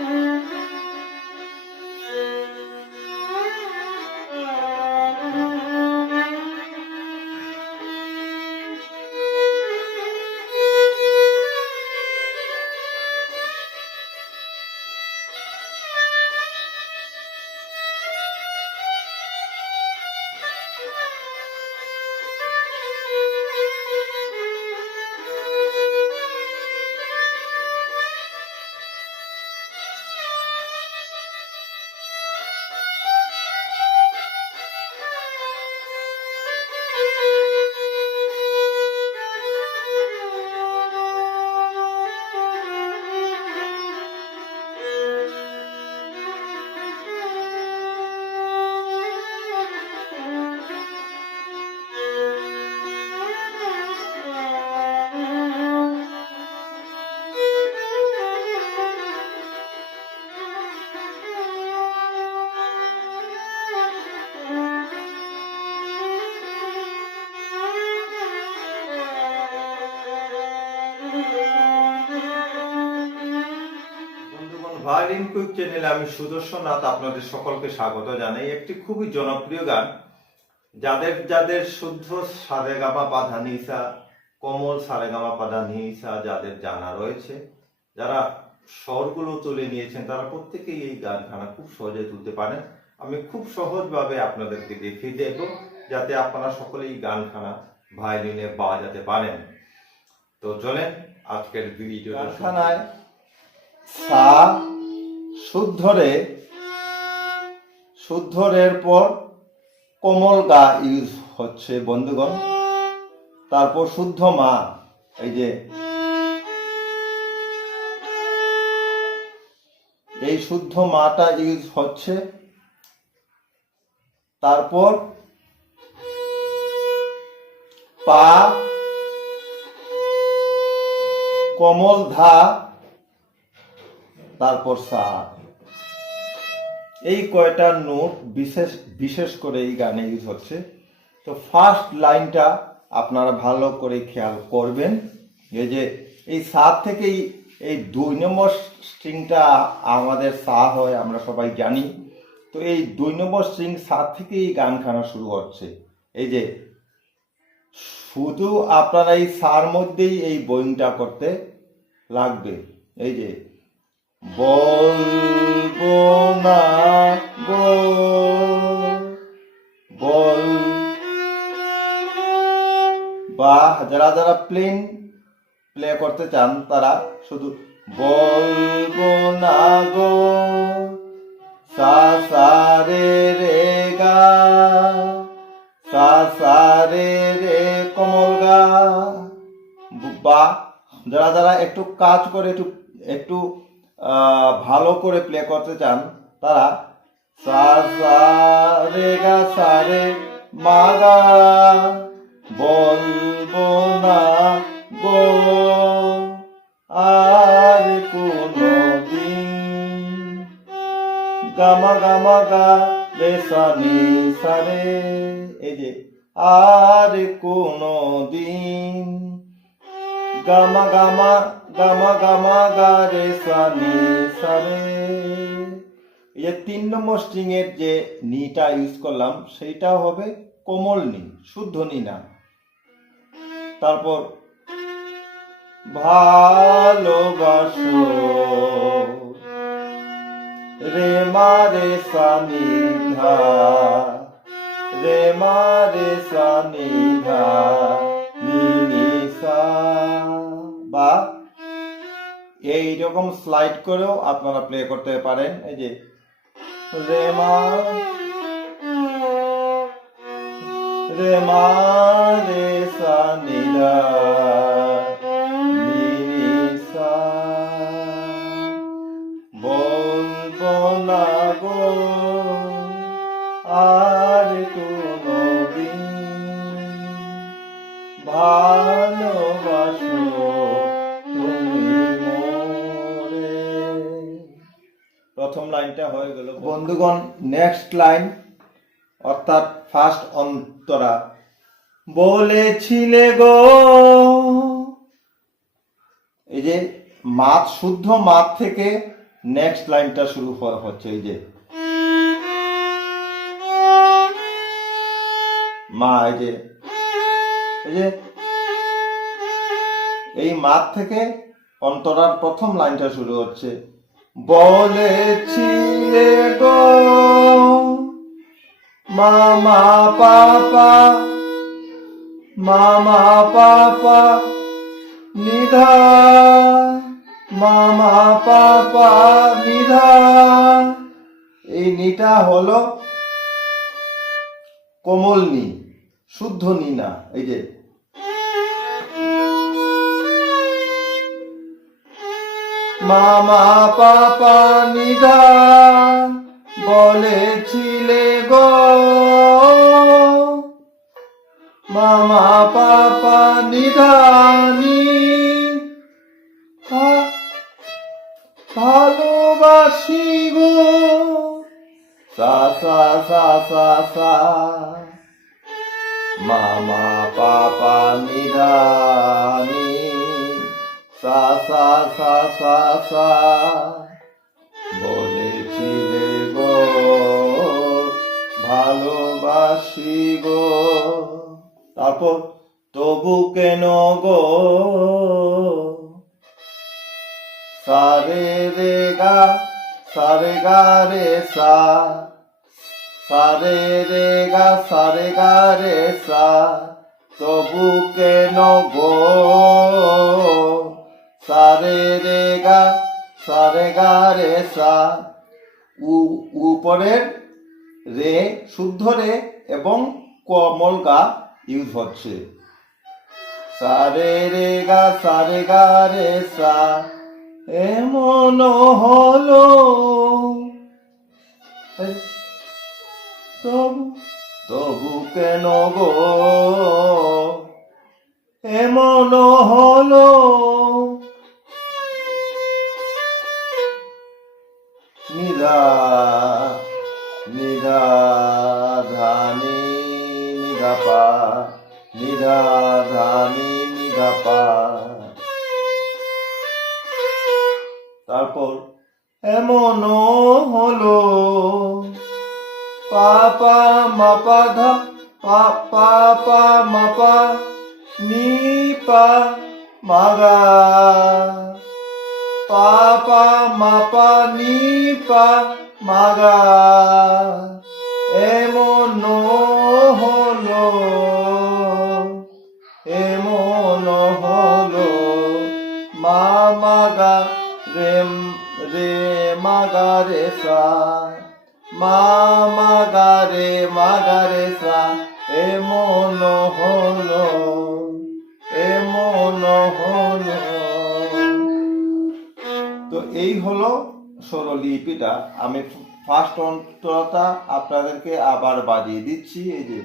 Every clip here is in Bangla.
Mm-hmm. কুইক চ্যানেলে আমি সুদর্শন নাথ আপনাদের সকলকে স্বাগত জানাই। একটি খুবই জনপ্রিয় গান। যাদের যাদের শুদ্ধ সারেগামা পাধা নিসা কমল সারেগামা পাধা নিসা যাদের জানা রয়েছে, যারা স্বরগুলো তুলে নিয়েছেন, তারা প্রত্যেকেই এই গানখানা খুব সহজে তুলতে পারেন। আমি খুব সহজভাবে আপনাদেরকে দেখিয়ে দেব, যাতে আপনারা সকলে এই গানখানা ভায়োলিনে বাজাতে পারেন। তো চলেন, আজকের ভিডিও সা শুদ্ধ রে শুদ্ধ রের পর কোমল গা ইউজ হচ্ছে, বন্ধুগণ। তারপর শুদ্ধ মা, এই যে, এই শুদ্ধ মাটা ইউজ হচ্ছে। তারপর পা, কমল ধা তারপর সা এই কয়টা নোট বিশেষ বিশেষ করে এই গানে ইউজ হচ্ছে। তো ফার্স্ট লাইনটা আপনারা ভালো করে খেয়াল করবেন। এই যে, এই সাত থেকেই এই দুই নম্বর স্ট্রিংটা আমাদের সা হয়, আমরা সবাই জানি। তো এই দুই নম্বর স্ট্রিং সাত থেকেই এই গানখানা শুরু হচ্ছে। এই যে, শুধু আপনারা এই সার মধ্যেই এই বোয়িংটা করতে লাগবে। এই যে বলব না গো, বল। বা, যারা যারা প্লেন প্লে করতে চান, তারা শুধু বলব না গো। সা সা রে, গা। সা সা, রে রে, কমল গা। বা, যারা যারা একটু কাজ করে, একটু একটু ভালো করে প্লে করতে চান, তারা সা সা রে গা সা রে মা গা বলব না গো। আর কোনো দিন গামা গামা গা রে সা নি সা রে এই যে, আর কোনো দিন গামা গামা গামা গামা গা রে সা নি সা রে এই তিন নম্বর স্ট্রিং এর যে নিটা ইউজ করলাম সেইটা হবে কোমল নি, শুদ্ধ নি না তারপর, ভালোবাসো রে মারে সানিধা রে মারে সানিধা নিনিসা বা এই রকম স্লাইড করেও আপনারা প্লে করতে পারেন। এই যে রে মা রে সা নি ধা নি নি সা। বলব না গো আর লাইনটা হয়ে গেল বন্ধুগণ নেক্সট লাইন অর্থাৎ ফার্স্ট অন্তরা। বলেছিলে গো, এই যে মাত, শুদ্ধ মাত থেকে নেক্সট লাইনটা শুরু হচ্ছে, এই যে। মা, এই যে এই যে, এই মাত থেকে অন্তরার প্রথম লাইনটা শুরু হচ্ছে। বলেছিলে গো, মামা পাপা মামা পাপা, নিধা, মামা পাপা, নিধা। এই নিটা হলো কোমল নি, শুদ্ধ নি না, এই যে মামা পাপা নিধা বলেছিলে গো। মামা পাপা নিধানি ভা- ভালোবাসি গো। সা সা সা সা মামা পাপা নিধানি সা সা সা সা সা। বলেছিলে গো ভালোবাসি গো। তারপর, তবু কেন গো? সারে রে গা, সারে গা রে সা। সারে রে গা, সারে গা রে সা। তবু কেন গো? সারে রে গা, সারে গা রে সা। উপরের রে শুদ্ধ রে এবং কমল গা ইউজ হচ্ছে। সারে রে গা, সারে গা রে সা, এমন হলো। তবু তবু কেন গো? এমন হলো। তারপর এমন হলো। পাপা মাপা ধা, পা পাপা মাপা নি, পা মাগা পাপা মাপা নি, পা মাগা এমন হলো। মাগা রে সা, মা মাগা রে মাগা রে সা হলো এমন হলো। তো এই হলো স্বরলিপিটা। আমি ফার্স্ট অন্তরটা আপনাদেরকে আবার বাজিয়ে দিচ্ছি, এই যে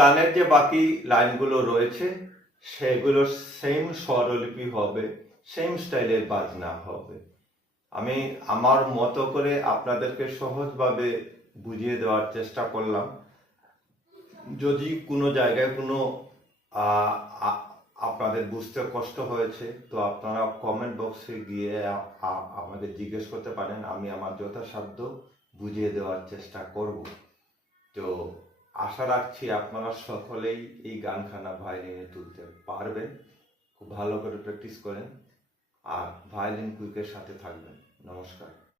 গানের যে বাকি লাইনগুলো রয়েছে সেগুলো সেম স্বরলিপি হবে সেম স্টাইলের বাজনা হবে। আমি আমার মতো করে আপনাদেরকে সহজভাবে বুঝিয়ে দেওয়ার চেষ্টা করলাম। যদি কোনো জায়গায় কোনো আপনাদের বুঝতে কষ্ট হয়েছে, তো আপনারা কমেন্ট বক্সে গিয়ে আ- আ- আমাকে জিজ্ঞেস করতে পারেন, আমি আমার যথাসাধ্য বুঝিয়ে দেওয়ার চেষ্টা করব। তো আশা রাখছি আপনারা সকলেই এই গানখানা ভায়োলিনে তুলতে পারবেন। খুব ভালো করে প্র্যাকটিস করেন। আর ভায়োলিন কুইকের সাথে থাকবেন। নমস্কার।